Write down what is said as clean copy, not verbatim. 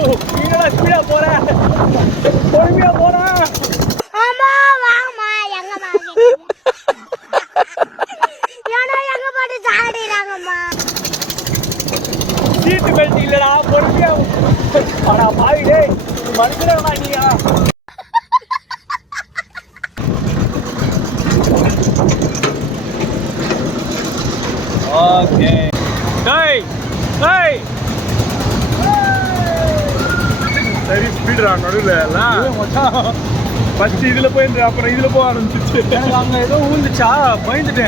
Speedo போற பொறுமையா போறா. ஆமா வாமா எங்க பாரு யாரோ எங்க பாட்டு சாடிறாங்கம்மா. சீட்டு பெல்ட் இல்லடா பொறுமையா. அடா பாவி டேய் மனுஷனா நீயா? ஓகே டேய் டேய் சரி ஸ்பீடா நடுவில் எல்லாம் மச்சான் ஃபர்ஸ்ட் இதில் போயிட்டு அப்புறம் இதில் போக ஆரம்பிச்சிச்சு. எனக்கு அங்க ஏதோ ஊந்துச்சா பயந்துட்டேன்.